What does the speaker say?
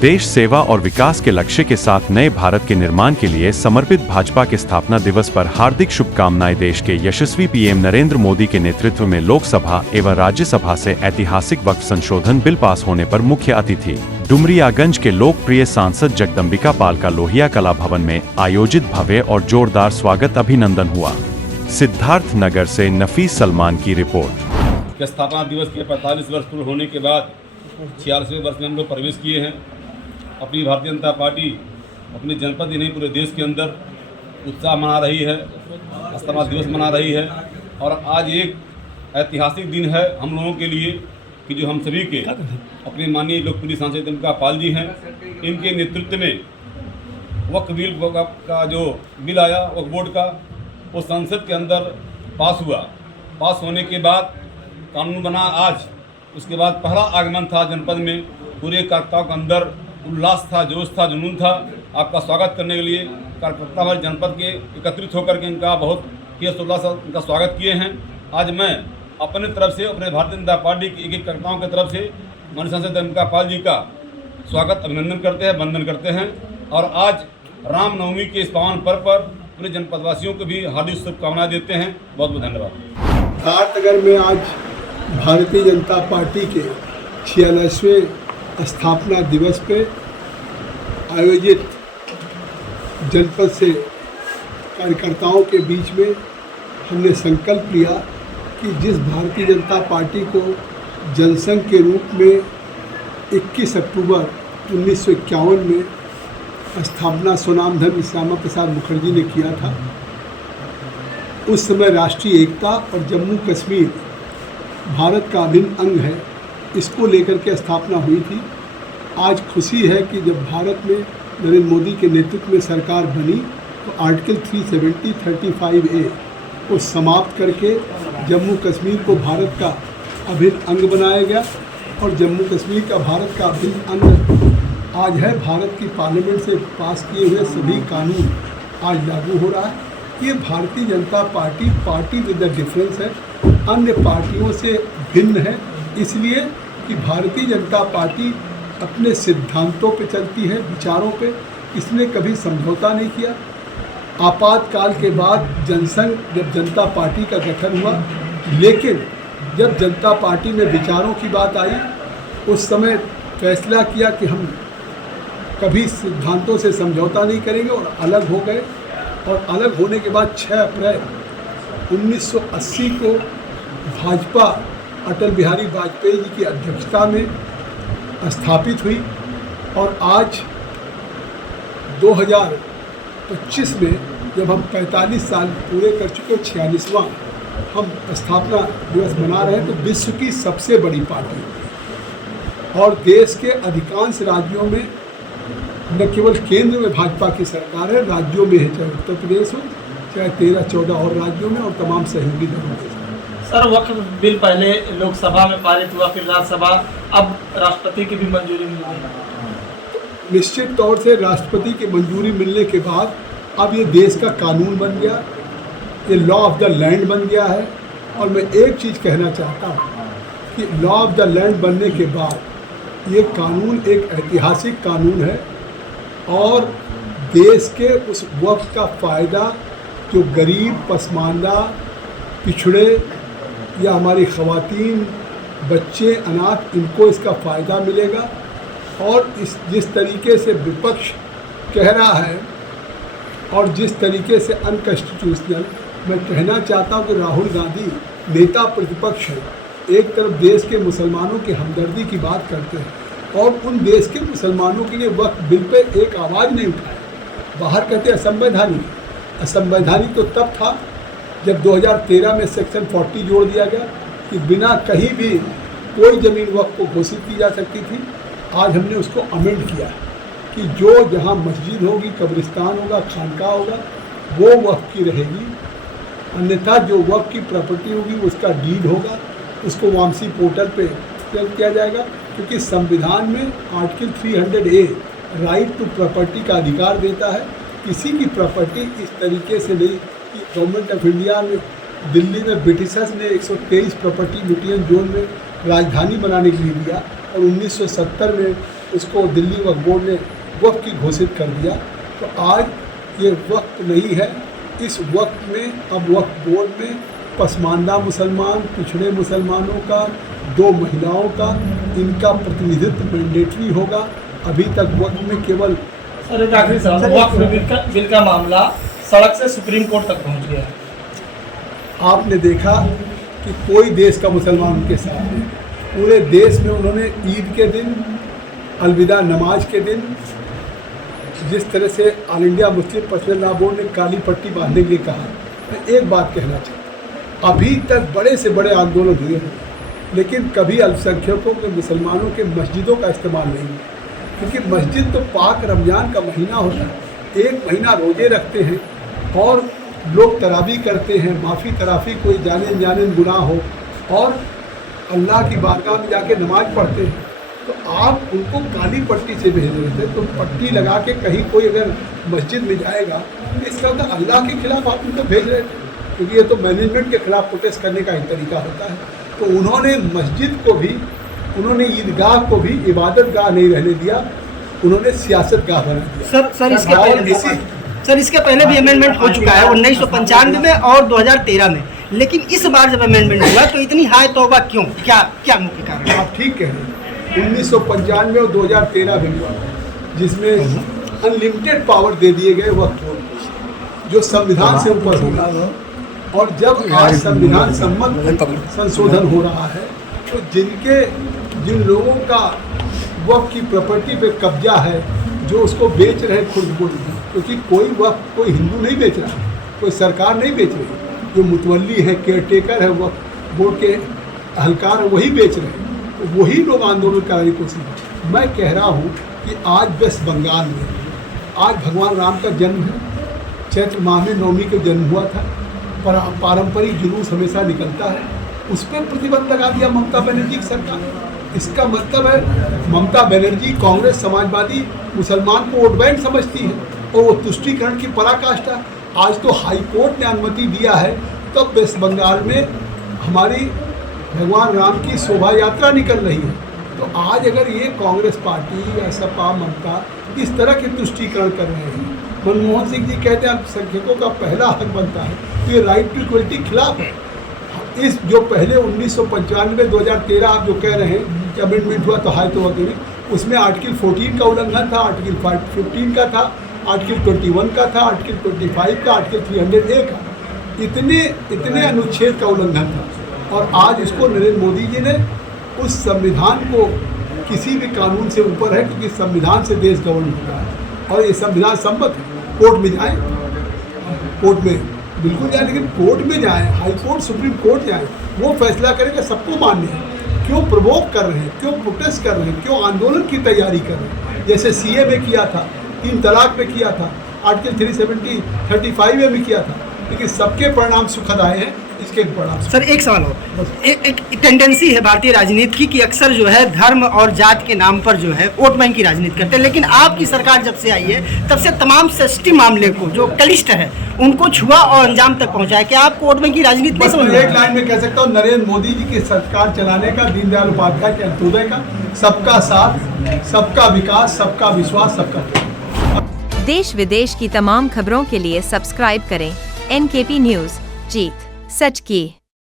देश सेवा और विकास के लक्ष्य के साथ नए भारत के निर्माण के लिए समर्पित भाजपा के स्थापना दिवस पर हार्दिक शुभकामनाएं। देश के यशस्वी पीएम नरेंद्र मोदी के नेतृत्व में लोकसभा एवं राज्यसभा से ऐतिहासिक वक्फ संशोधन बिल पास होने पर मुख्य अतिथि डुमरियागंज के लोकप्रिय सांसद जगदम्बिका पाल का लोहिया कला भवन में आयोजित भव्य और जोरदार स्वागत अभिनंदन हुआ। सिद्धार्थ नगर से नफीस सलमान की रिपोर्ट। स्थापना दिवस के 45 वर्ष पूर्ण होने के बाद 46वें वर्ष में हम लोग प्रवेश किए हैं। अपनी भारतीय जनता पार्टी अपने जनपद ही नहीं पूरे देश के अंदर उत्साह मना रही है, स्थापना दिवस मना रही है। और आज एक ऐतिहासिक दिन है हम लोगों के लिए कि जो हम सभी के अपने माननीय लोकप्रिय सांसद जगदम्बिका पाल जी हैं, इनके नेतृत्व में वक्फ बिल का जो बिल आया वक्फ बोर्ड का, वो संसद के अंदर पास हुआ। पास होने के बाद कानून बना आज, उसके बाद पहला आगमन था जनपद में। पूरे कार्यकर्ताओं के अंदर उल्लास था, जोश था, जुनून था। आपका स्वागत करने के लिए कार्यकर्ता हमारे जनपद के एकत्रित होकर के इनका बहुत हर्षोल्लास से इनका स्वागत किए हैं। आज मैं अपने तरफ से, अपने भारतीय जनता पार्टी के एक कार्यकर्ताओं की तरफ से माननीय सांसद जगदम्बिका पाल जी का स्वागत अभिनंदन करते हैं, वंदन करते हैं। और आज रामनवमी के इस पावन पर्व पर पूरे जनपदवासियों को भी हार्दिक शुभकामनाएं देते हैं। बहुत बहुत धन्यवाद। सिद्धार्थनगर में आज भारतीय जनता पार्टी के 46वें स्थापना दिवस पे आयोजित जनपद से कार्यकर्ताओं के बीच में हमने संकल्प लिया कि जिस भारतीय जनता पार्टी को जनसंघ के रूप में 21 अक्टूबर 1951 में स्थापना स्वनामधन श्यामा प्रसाद मुखर्जी ने किया था, उस समय राष्ट्रीय एकता और जम्मू कश्मीर भारत का अभिन्न अंग है, इसको लेकर के स्थापना हुई थी। आज खुशी है कि जब भारत में नरेंद्र मोदी के नेतृत्व में सरकार बनी तो आर्टिकल 370 35A को समाप्त करके जम्मू कश्मीर को भारत का अभिन्न अंग बनाया गया और जम्मू कश्मीर का भारत का अभिन्न अंग आज है। भारत की पार्लियामेंट से पास किए हुए सभी कानून आज लागू हो रहा है। ये Bharatiya Janata party with the difference है, अन्य पार्टियों से भिन्न है, इसलिए कि भारतीय जनता पार्टी अपने सिद्धांतों पे चलती है, विचारों पे। इसने कभी समझौता नहीं किया। आपातकाल के बाद जनसंघ जब जनता पार्टी का गठन हुआ, लेकिन जब जनता पार्टी में विचारों की बात आई, उस समय फैसला किया कि हम कभी सिद्धांतों से समझौता नहीं करेंगे और अलग हो गए। और अलग होने के बाद 6 अप्रैल 1980 को भाजपा अटल बिहारी वाजपेयी जी की अध्यक्षता में स्थापित हुई और आज 2025 में जब हम 45 साल पूरे कर चुके, 46वां हम स्थापना दिवस मना रहे हैं, तो विश्व की सबसे बड़ी पार्टी और देश के अधिकांश राज्यों में न केवल केंद्र में भाजपा की सरकार है, राज्यों में है, चाहे उत्तर प्रदेश हो, चाहे 13-14 और राज्यों में और तमाम सहयोगी दलों के। सर, वक्फ बिल पहले लोकसभा में पारित हुआ, फिर राज्यसभा, अब राष्ट्रपति की भी मंजूरी मिल गई। निश्चित तौर से राष्ट्रपति की मंजूरी मिलने के बाद अब ये देश का कानून बन गया, ये लॉ ऑफ द लैंड बन गया है। और मैं एक चीज़ कहना चाहता हूँ कि लॉ ऑफ द लैंड बनने के बाद ये कानून एक ऐतिहासिक कानून है और देश के उस वक्त का फ़ायदा जो गरीब, पसमानदा, पिछड़े या हमारी ख़वातीन, बच्चे, अनाथ, इनको इसका फ़ायदा मिलेगा। और जिस तरीके से विपक्ष कह रहा है और जिस तरीके से अनकॉन्स्टिट्यूशनल, मैं कहना चाहता हूँ कि राहुल गांधी नेता प्रतिपक्ष है, एक तरफ देश के मुसलमानों की हमदर्दी की बात करते हैं और उन देश के मुसलमानों के लिए वक्फ बिल पे एक आवाज़ नहीं उठाए। बाहर कहते असंवैधानिक। असंवैधानिक तो तब था जब 2013 में सेक्शन 40 जोड़ दिया गया कि बिना कहीं भी कोई ज़मीन वक्फ को घोषित की जा सकती थी। आज हमने उसको अमेंड किया कि जो जहाँ मस्जिद होगी, कब्रिस्तान होगा, खानका होगा, वो वक्फ की रहेगी। अन्यथा जो वक्फ की प्रॉपर्टी होगी उसका डीड होगा, उसको वामसी पोर्टल पे चेक किया जाएगा। क्योंकि संविधान में article 300A right to property का अधिकार देता है। किसी की प्रॉपर्टी इस तरीके से नहीं कि गवर्नमेंट ऑफ इंडिया में दिल्ली में ब्रिटिशर्स ने 123 प्रॉपर्टी म्यूटियन जोन में राजधानी बनाने के लिए दिया और 1970 में इसको दिल्ली वक्फ बोर्ड ने वक्फ की घोषित कर दिया। तो आज ये वक्त नहीं है, इस वक्त में अब वक्फ बोर्ड में पसमानदा मुसलमान, पिछड़े मुसलमानों का, 2 महिलाओं का, इनका प्रतिनिधित्व मैंडेटरी होगा। अभी तक वक्त में केवल सर एक आखिरी सवाल, वक्फ बिल का मामला सड़क से सुप्रीम कोर्ट तक पहुंच गया है। आपने देखा कि कोई देश का मुसलमान उनके साथ नहीं। पूरे देश में उन्होंने ईद के दिन, अलविदा नमाज के दिन, जिस तरह से all India Muslim personal law board ने काली पट्टी बांधने के लिए कहा। मैं एक बात कहना चाहता हूँ, अभी तक बड़े से बड़े आंदोलन हुए हैं, लेकिन कभी अल्पसंख्यकों के मुसलमानों के मस्जिदों का इस्तेमाल नहीं हुआ, क्योंकि मस्जिद तो पाक रमज़ान का महीना होता है। 1 महीना रोजे रखते हैं और लोग तरावी करते हैं, माफ़ी तराफ़ी कोई जाने गुनाह हो, और अल्लाह की बारगाह में जाके नमाज पढ़ते हैं। तो आप उनको काली पट्टी से भेज रहे थे, तो पट्टी लगा के कहीं कोई अगर मस्जिद में जाएगा तो इसका मतलब अल्लाह के खिलाफ आप उनको भेज रहे थे, क्योंकि ये तो मैनेजमेंट के खिलाफ प्रोटेस्ट करने का ही तरीका होता है। तो उन्होंने मस्जिद को भी, उन्होंने ईदगाह को भी इबादत गाह नहीं रहने दिया, उन्होंने सियासत गाह बना दिया। सर इसके पहले भी अमेंडमेंट हो चुका है 1995 में और 2013 में, लेकिन इस बार जब अमेंडमेंट हुआ तो इतनी हाय तौबा क्यों? क्या मुख्य कारण? आप ठीक कह रहे हैं। 1995 और 2013 में हुआ, जिसमें अनलिमिटेड पावर दे दिए गए वक्फ बोर्ड को, जो संविधान से ऊपर होगा। और जब आज संविधान सम्मत संशोधन हो रहा है, तो जिन लोगों का वक्फ की प्रॉपर्टी पे कब्जा है, जो उसको बेच रहे खुद बोर्ड, क्योंकि कोई वक्फ कोई हिंदू नहीं बेच रहा, कोई सरकार नहीं बेच रही, जो मुतवल्ली है, केयरटेकर है, वक्फ बोर्ड के अहलकार है, वही बेच रहे हैं। तो वही लोग आंदोलन कराने की कोशिश। मैं कह रहा हूँ कि आज वेस्ट बंगाल में आज भगवान राम का जन्म है, चैत्र माह में नवमी को जन्म हुआ था, पारंपरिक जुलूस हमेशा निकलता है, उस पर प्रतिबंध लगा दिया ममता बनर्जी की सरकार। इसका मतलब है ममता बनर्जी कांग्रेस समाजवादी मुसलमान को वोट बैंक समझती है, और वो तुष्टीकरण की पराकाष्ठा। आज तो हाई कोर्ट ने अनुमति दिया है, तब वेस्ट बंगाल में हमारी भगवान राम की शोभा यात्रा निकल रही है। तो आज अगर ये कांग्रेस पार्टी या सपा, ममता इस तरह के तुष्टीकरण कर रहे हैं, मनमोहन सिंह जी कहते हैं अल्पसंख्यकों का पहला हक बनता है, तो ये राइट टू इक्वलिटी खिलाफ है। इस जो पहले 1995 2013 आप जो कह रहे हैं कि अमेंडमेंट हुआ तो हाई तो वकील, उसमें आर्टिकल 14 का उल्लंघन था, आर्टिकल 15 का था, आर्टिकल 21 का था, आर्टिकल 25 का, आर्टिकल 300A का, इतने अनुच्छेद का उल्लंघन था। और आज इसको नरेंद्र मोदी जी ने उस संविधान को किसी भी कानून से ऊपर है, क्योंकि संविधान से देश गवर्न होता है और ये संविधान सम्मत है। कोर्ट में जाए, कोर्ट में बिल्कुल जाए, लेकिन कोर्ट में जाए, हाई कोर्ट, सुप्रीम कोर्ट जाए, वो फैसला करेगा सबको मान्य है। क्यों प्रवोक कर रहे हैं, क्यों प्रोटेस्ट कर रहे हैं, क्यों आंदोलन की तैयारी कर रहे हैं? जैसे CA में किया था, 3 तलाक में किया था, आर्टिकल 370 35A में किया था, लेकिन सबके परिणाम सुखद आए हैं। इसके परिणाम सर एक सवाल हो, एक टेंडेंसी है भारतीय राजनीति की अक्सर जो है धर्म और जात के नाम पर जो है वोट बैंक की राजनीति करते हैं, लेकिन आपकी सरकार जब से आई है तब से तमाम सेंसिटिव मामले को जो कलिष्ठ है उनको छुआ और अंजाम तक पहुंचाया। क्या आपको वोट बैंक की राजनीति नहीं समझ? एक लाइन में कह सकता हूँ, नरेंद्र मोदी जी की सरकार चलाने का, दीनदयाल उपाध्याय के अंत्योदय का, सबका साथ, सबका विकास, सबका विश्वास, सबका। देश विदेश की तमाम खबरों के लिए सब्सक्राइब करें NKP न्यूज़। जीत सच की।